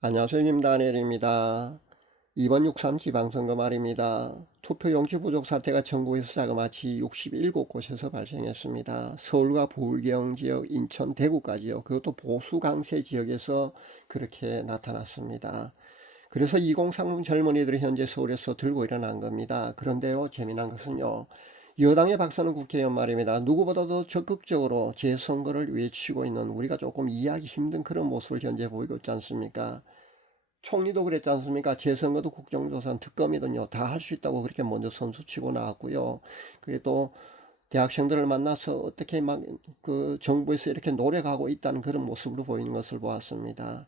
안녕하세요. 김다니엘입니다. 이번 6.3 지방선거 말입니다. 투표 용지 부족 사태가 전국에서 자그마치 67곳에서 발생했습니다. 서울과 부울경 지역, 인천, 대구까지요. 그것도 보수 강세 지역에서 그렇게 나타났습니다. 그래서 2030 젊은이들이 현재 서울에서 들고 일어난 겁니다. 그런데요, 재미난 것은요, 여당의 박선은 국회의원 말입니다. 누구보다도 적극적으로 재선거를 외치고 있는, 우리가 조금 이해하기 힘든 그런 모습을 현재 보이고 있지 않습니까? 총리도 그랬지 않습니까? 재선거도 국정조사 특검이든요. 다 할 수 있다고 그렇게 먼저 선수치고 나왔고요. 그리고 또 대학생들을 만나서 어떻게 막 그 정부에서 이렇게 노력하고 있다는 그런 모습으로 보이는 것을 보았습니다.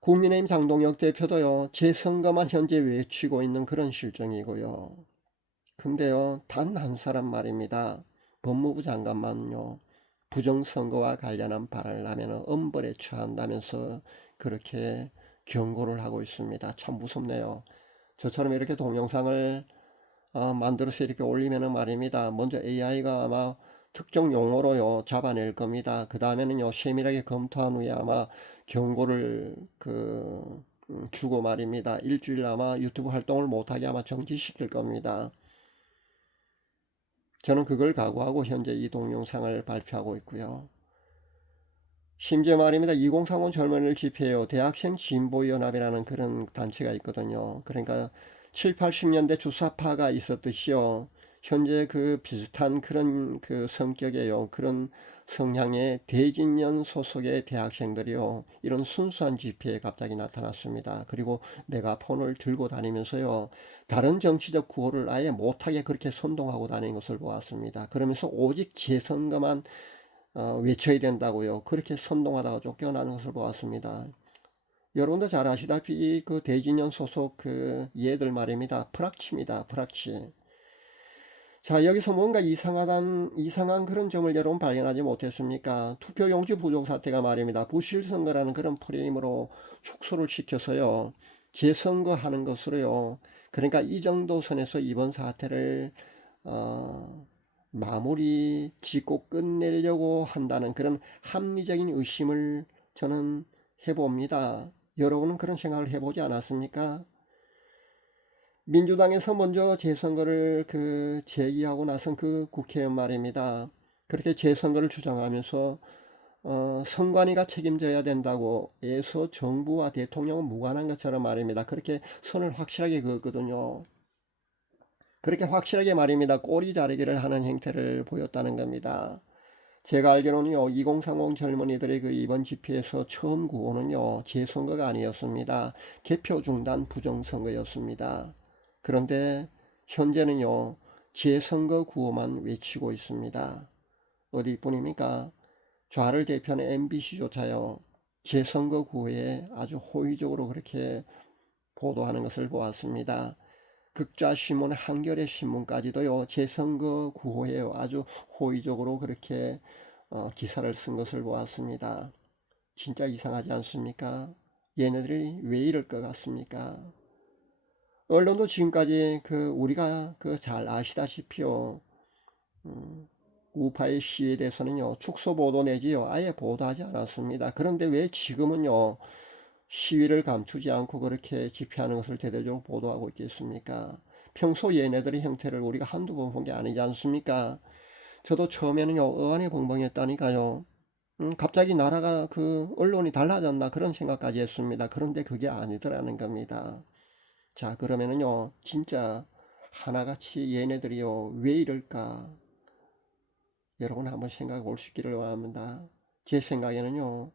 국민의힘 장동혁 대표도요, 재선거만 현재 외치고 있는 그런 실정이고요. 근데요, 단 한 사람 말입니다. 법무부 장관만요, 부정선거와 관련한 발언을 하면 엄벌에 처한다면서 그렇게 경고를 하고 있습니다. 참 무섭네요. 저처럼 이렇게 동영상을 만들어서 이렇게 올리면 말입니다. 먼저 AI가 아마 특정 용어로요 잡아낼 겁니다. 그 다음에는요 세밀하게 검토한 후에 아마 경고를 주고 말입니다. 일주일 아마 유튜브 활동을 못하게 아마 정지시킬 겁니다. 저는 그걸 각오하고 현재 이 동영상을 발표하고 있고요. 심지어 말입니다. 2030 젊은이를 집회해요. 대학생 진보연합이라는 그런 단체가 있거든요. 그러니까 7, 80년대 주사파가 있었듯이요. 현재 그 비슷한 그런 그 성격이에요. 그런 성향의 대진년 소속의 대학생들이요. 이런 순수한 집회에 갑자기 나타났습니다. 그리고 메가폰을 들고 다니면서요. 다른 정치적 구호를 아예 못하게 그렇게 선동하고 다니는 것을 보았습니다. 그러면서 오직 재선거만 외쳐야 된다고요. 그렇게 선동하다가 쫓겨나는 것을 보았습니다. 여러분도 잘 아시다시피 그 대진년 소속 그 얘들 말입니다. 프락치입니다. 프락치. 자, 여기서 뭔가 이상한 그런 점을 여러분 발견하지 못했습니까? 투표용지 부족 사태가 말입니다. 부실선거라는 그런 프레임으로 축소를 시켜서요. 재선거하는 것으로요. 그러니까 이 정도 선에서 이번 사태를 어, 마무리 짓고 끝내려고 한다는 그런 합리적인 의심을 저는 해봅니다. 여러분은 그런 생각을 해보지 않았습니까? 민주당에서 먼저 재선거를 제기하고 나선 그 국회의원 말입니다. 그렇게 재선거를 주장하면서 선관위가 책임져야 된다고 해서 정부와 대통령은 무관한 것처럼 말입니다. 그렇게 선을 확실하게 그었거든요. 그렇게 확실하게 말입니다. 꼬리 자르기를 하는 행태를 보였다는 겁니다. 제가 알기로는요, 2030 젊은이들의 그 이번 집회에서 처음 구호는요, 재선거가 아니었습니다. 개표 중단 부정선거였습니다. 그런데 현재는요, 재선거 구호만 외치고 있습니다. 어디뿐입니까? 좌를 대표하는 MBC조차요, 재선거 구호에 아주 호의적으로 그렇게 보도하는 것을 보았습니다. 극좌신문 한겨레 신문까지도요, 재선거 구호에 아주 호의적으로 그렇게 기사를 쓴 것을 보았습니다. 진짜 이상하지 않습니까? 얘네들이 왜 이럴 것 같습니까? 언론도 지금까지 우리가 잘 아시다시피요, 우파의 시위에 대해서는요, 축소 보도 내지요, 아예 보도하지 않았습니다. 그런데 왜 지금은요, 시위를 감추지 않고 그렇게 집회하는 것을 대대적으로 보도하고 있겠습니까? 평소 얘네들의 형태를 우리가 한두 번 본 게 아니지 않습니까? 저도 처음에는요, 어안이 벙벙했다니까요. 갑자기 나라가 언론이 달라졌나 그런 생각까지 했습니다. 그런데 그게 아니더라는 겁니다. 자, 그러면은요, 진짜 하나같이 얘네들이요, 왜 이럴까? 여러분 한번 생각해 볼 수 있기를 바랍니다. 제 생각에는요,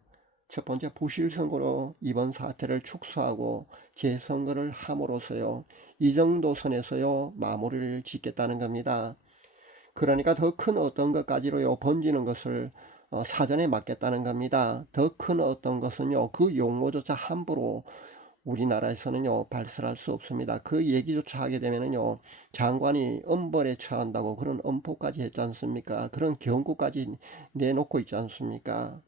첫 번째 부실선거로 이번 사태를 축소하고 재선거를 함으로써요, 이 정도 선에서요 마무리를 짓겠다는 겁니다. 그러니까 더 큰 어떤 것까지로요 번지는 것을 사전에 막겠다는 겁니다. 더 큰 어떤 것은요 그 용어조차 함부로 우리나라에서는요 발설할 수 없습니다. 그 얘기조차 하게 되면은요 장관이 엄벌에 처한다고 그런 엄포까지 했지 않습니까? 그런 경고까지 내놓고 있지 않습니까?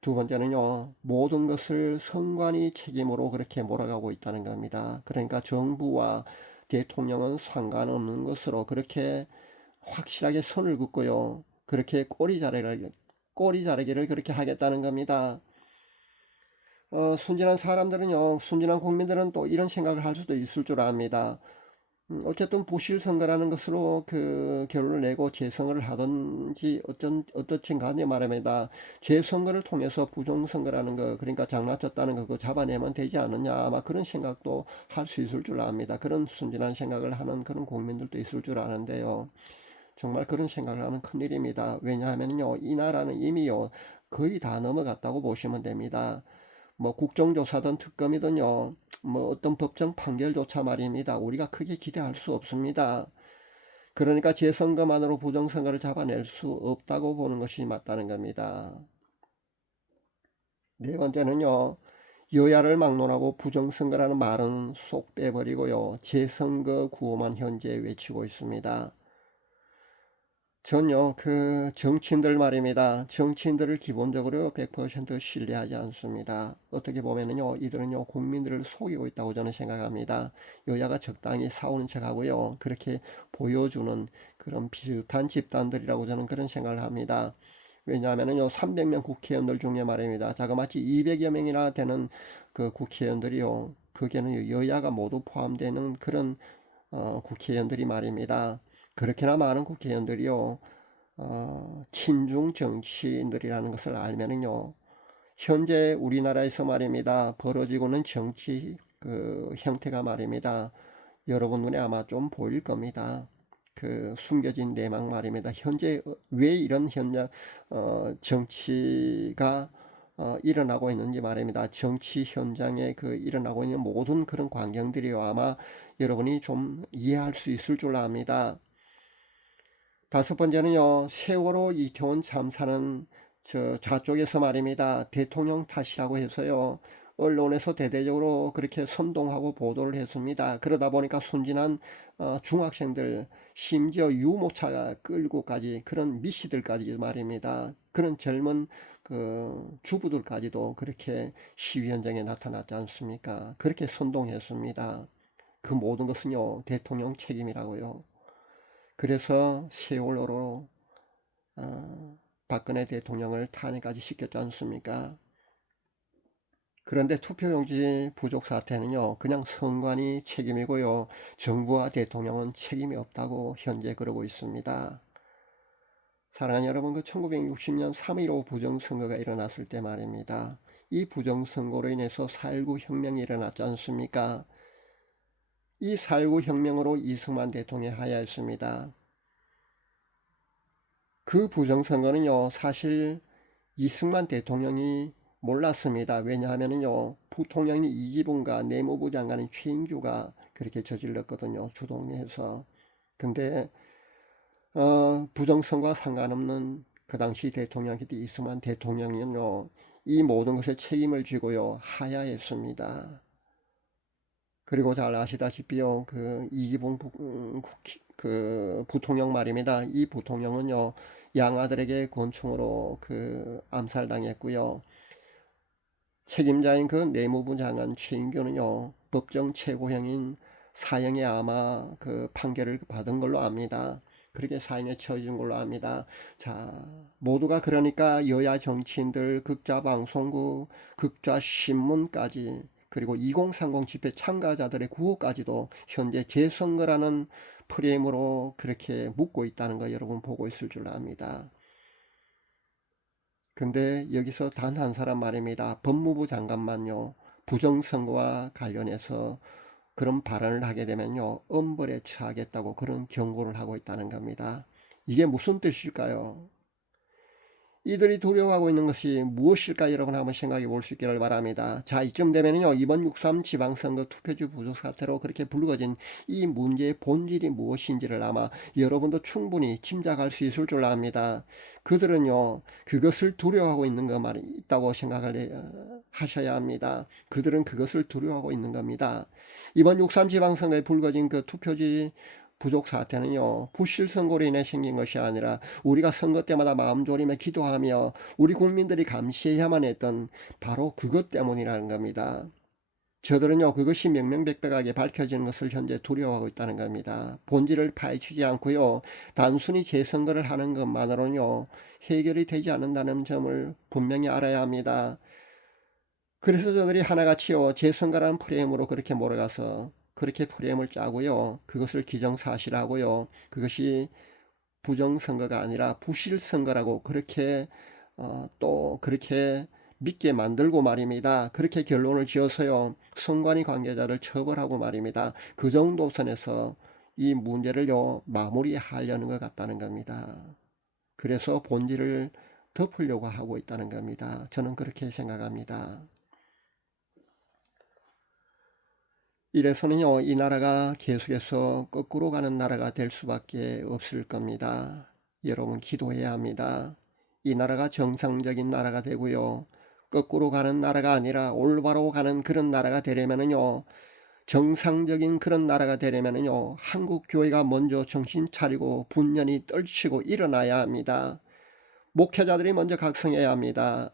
두 번째는요, 모든 것을 선관위 책임으로 그렇게 몰아가고 있다는 겁니다. 그러니까 정부와 대통령은 상관없는 것으로 그렇게 확실하게 선을 긋고요. 그렇게 꼬리 자르기를 그렇게 하겠다는 겁니다. 순진한 사람들은요, 순진한 국민들은 또 이런 생각을 할 수도 있을 줄 압니다. 어쨌든 부실 선거라는 것으로 그 결론을 내고 재선거를 하든지 어떻든 간에 말입니다. 재선거를 통해서 부정선거라는 거, 그러니까 장난쳤다는 거 그거 잡아내면 되지 않느냐, 아마 그런 생각도 할 수 있을 줄 압니다. 그런 순진한 생각을 하는 그런 국민들도 있을 줄 아는데요. 정말 그런 생각을 하면 큰일입니다. 왜냐하면요, 이 나라는 이미요 거의 다 넘어갔다고 보시면 됩니다. 뭐 국정조사든 특검이든요, 뭐 어떤 법정 판결조차 말입니다. 우리가 크게 기대할 수 없습니다. 그러니까 재선거만으로 부정선거를 잡아낼 수 없다고 보는 것이 맞다는 겁니다. 네 번째는요, 여야를 막론하고 부정선거라는 말은 쏙 빼버리고요, 재선거 구호만 현재 외치고 있습니다. 전요, 그 정치인들 말입니다. 정치인들을 기본적으로 100% 신뢰하지 않습니다. 어떻게 보면은요, 이들은요, 국민들을 속이고 있다고 저는 생각합니다. 여야가 적당히 싸우는 척 하고요, 그렇게 보여주는 그런 비슷한 집단들이라고 저는 그런 생각을 합니다. 왜냐하면은요, 300명 국회의원들 중에 말입니다. 자그마치 200여 명이나 되는 그 국회의원들이요, 거기에는 여야가 모두 포함되는 그런 국회의원들이 말입니다. 그렇게나 많은 국회의원들이요, 친중 정치인들이라는 것을 알면은요, 현재 우리나라에서 말입니다, 벌어지고는 정치 그 형태가 말입니다, 여러분 눈에 아마 좀 보일 겁니다. 그 숨겨진 내막 말입니다. 현재 왜 이런 현장 정치가 일어나고 있는지 말입니다. 정치 현장에 그 일어나고 있는 모든 그런 광경들이요, 아마 여러분이 좀 이해할 수 있을 줄 압니다. 다섯 번째는요, 세월호 이태원 참사는 저 좌쪽에서 말입니다, 대통령 탓이라고 해서요, 언론에서 대대적으로 그렇게 선동하고 보도를 했습니다. 그러다 보니까 순진한 중학생들, 심지어 유모차가 끌고까지 그런 미씨들까지 말입니다, 그런 젊은 그 주부들까지도 그렇게 시위 현장에 나타났지 않습니까? 그렇게 선동했습니다. 그 모든 것은요, 대통령 책임이라고요. 그래서 세월호로 박근혜 대통령을 탄핵까지 시켰지 않습니까? 그런데 투표용지 부족 사태는요, 그냥 선관위 책임이고요, 정부와 대통령은 책임이 없다고 현재 그러고 있습니다. 사랑하는 여러분, 그 1960년 3.15 부정선거가 일어났을 때 말입니다. 이 부정선거로 인해서 4.19 혁명이 일어났지 않습니까? 이 4.19 혁명으로 이승만 대통령이 하야했습니다. 그 부정선거는요, 사실 이승만 대통령이 몰랐습니다. 왜냐하면요, 부통령인 이기붕과 내무부 장관인 최인규가 그렇게 저질렀거든요, 주동리에서. 근데 부정선거와 상관없는 그 당시 대통령 그때 이승만 대통령은요, 이 모든 것에 책임을 지고요, 하야했습니다. 그리고 잘 아시다시피요, 그 이기붕 그 부통령 말입니다. 이 부통령은요, 양아들에게 권총으로 그 암살당했고요. 책임자인 그 내무부 장관 최인규는요, 법정 최고형인 사형에 아마 그 판결을 받은 걸로 압니다. 그렇게 사형에 처해진 걸로 압니다. 자, 모두가 그러니까 여야 정치인들, 극좌 방송국, 극좌 신문까지, 그리고 2030 집회 참가자들의 구호까지도 현재 재선거라는 프레임으로 그렇게 묻고 있다는 거 여러분 보고 있을 줄 압니다. 근데 여기서 단 한 사람 말입니다, 법무부 장관만요, 부정선거와 관련해서 그런 발언을 하게 되면요, 엄벌에 처하겠다고 그런 경고를 하고 있다는 겁니다. 이게 무슨 뜻일까요? 이들이 두려워하고 있는 것이 무엇일까, 여러분 한번 생각해 볼 수 있기를 바랍니다. 자, 이쯤 되면요, 이번 6.3 지방선거 투표지 부족 사태로 그렇게 불거진 이 문제의 본질이 무엇인지를 아마 여러분도 충분히 짐작할 수 있을 줄 압니다. 그들은요, 그것을 두려워하고 있는 것 말이 있다고 생각을 하셔야 합니다. 그들은 그것을 두려워하고 있는 겁니다. 이번 6.3 지방선거에 불거진 그 투표지 부족 사태는요, 부실 선거로 인해 생긴 것이 아니라 우리가 선거 때마다 마음 졸이며 기도하며 우리 국민들이 감시해야만 했던 바로 그것 때문이라는 겁니다. 저들은요, 그것이 명명백백하게 밝혀지는 것을 현재 두려워하고 있다는 겁니다. 본질을 파헤치지 않고요, 단순히 재선거를 하는 것만으로는요, 해결이 되지 않는다는 점을 분명히 알아야 합니다. 그래서 저들이 하나같이요 재선거라는 프레임으로 그렇게 몰아가서 그렇게 프레임을 짜고요, 그것을 기정사실하고요, 그것이 부정선거가 아니라 부실선거라고 그렇게 또 그렇게 믿게 만들고 말입니다. 그렇게 결론을 지어서요 선관위 관계자를 처벌하고 말입니다. 그 정도 선에서 이 문제를요 마무리하려는 것 같다는 겁니다. 그래서 본질을 덮으려고 하고 있다는 겁니다. 저는 그렇게 생각합니다. 이래서는요 이 나라가 계속해서 거꾸로 가는 나라가 될 수밖에 없을 겁니다. 여러분 기도해야 합니다. 이 나라가 정상적인 나라가 되고요 거꾸로 가는 나라가 아니라 올바로 가는 그런 나라가 되려면은요, 정상적인 그런 나라가 되려면은요 한국 교회가 먼저 정신 차리고 분연히 떨치고 일어나야 합니다. 목회자들이 먼저 각성해야 합니다.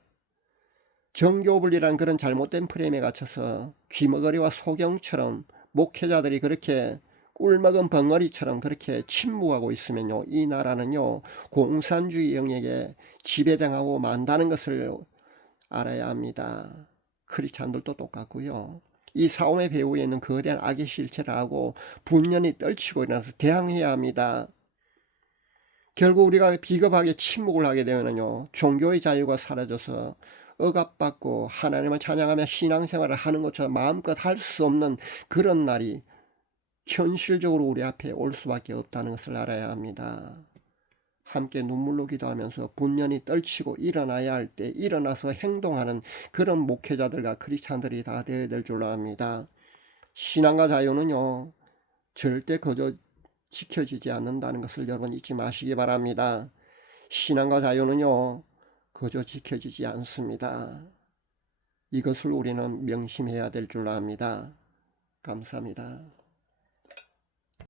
정교분리란 그런 잘못된 프레임에 갇혀서 귀머거리와 소경처럼 목회자들이 그렇게 꿀먹은 벙어리처럼 그렇게 침묵하고 있으면요 이 나라는요 공산주의 영역에 지배당하고 만다는 것을 알아야 합니다. 크리스찬들도 똑같고요. 이 싸움의 배후에 있는 거대한 악의 실체를 하고 분연히 떨치고 일어나서 대항해야 합니다. 결국 우리가 비겁하게 침묵을 하게 되면요 종교의 자유가 사라져서 억압받고 하나님을 찬양하며 신앙생활을 하는 것처럼 마음껏 할 수 없는 그런 날이 현실적으로 우리 앞에 올 수밖에 없다는 것을 알아야 합니다. 함께 눈물로 기도하면서 분연히 떨치고 일어나야 할 때 일어나서 행동하는 그런 목회자들과 크리스찬들이 다 되어야 될 줄로 압니다. 신앙과 자유는요 절대 거저 지켜지지 않는다는 것을 여러분 잊지 마시기 바랍니다. 신앙과 자유는요 거저 지켜지지 않습니다. 이것을 우리는 명심해야 될 줄로 압니다. 감사합니다.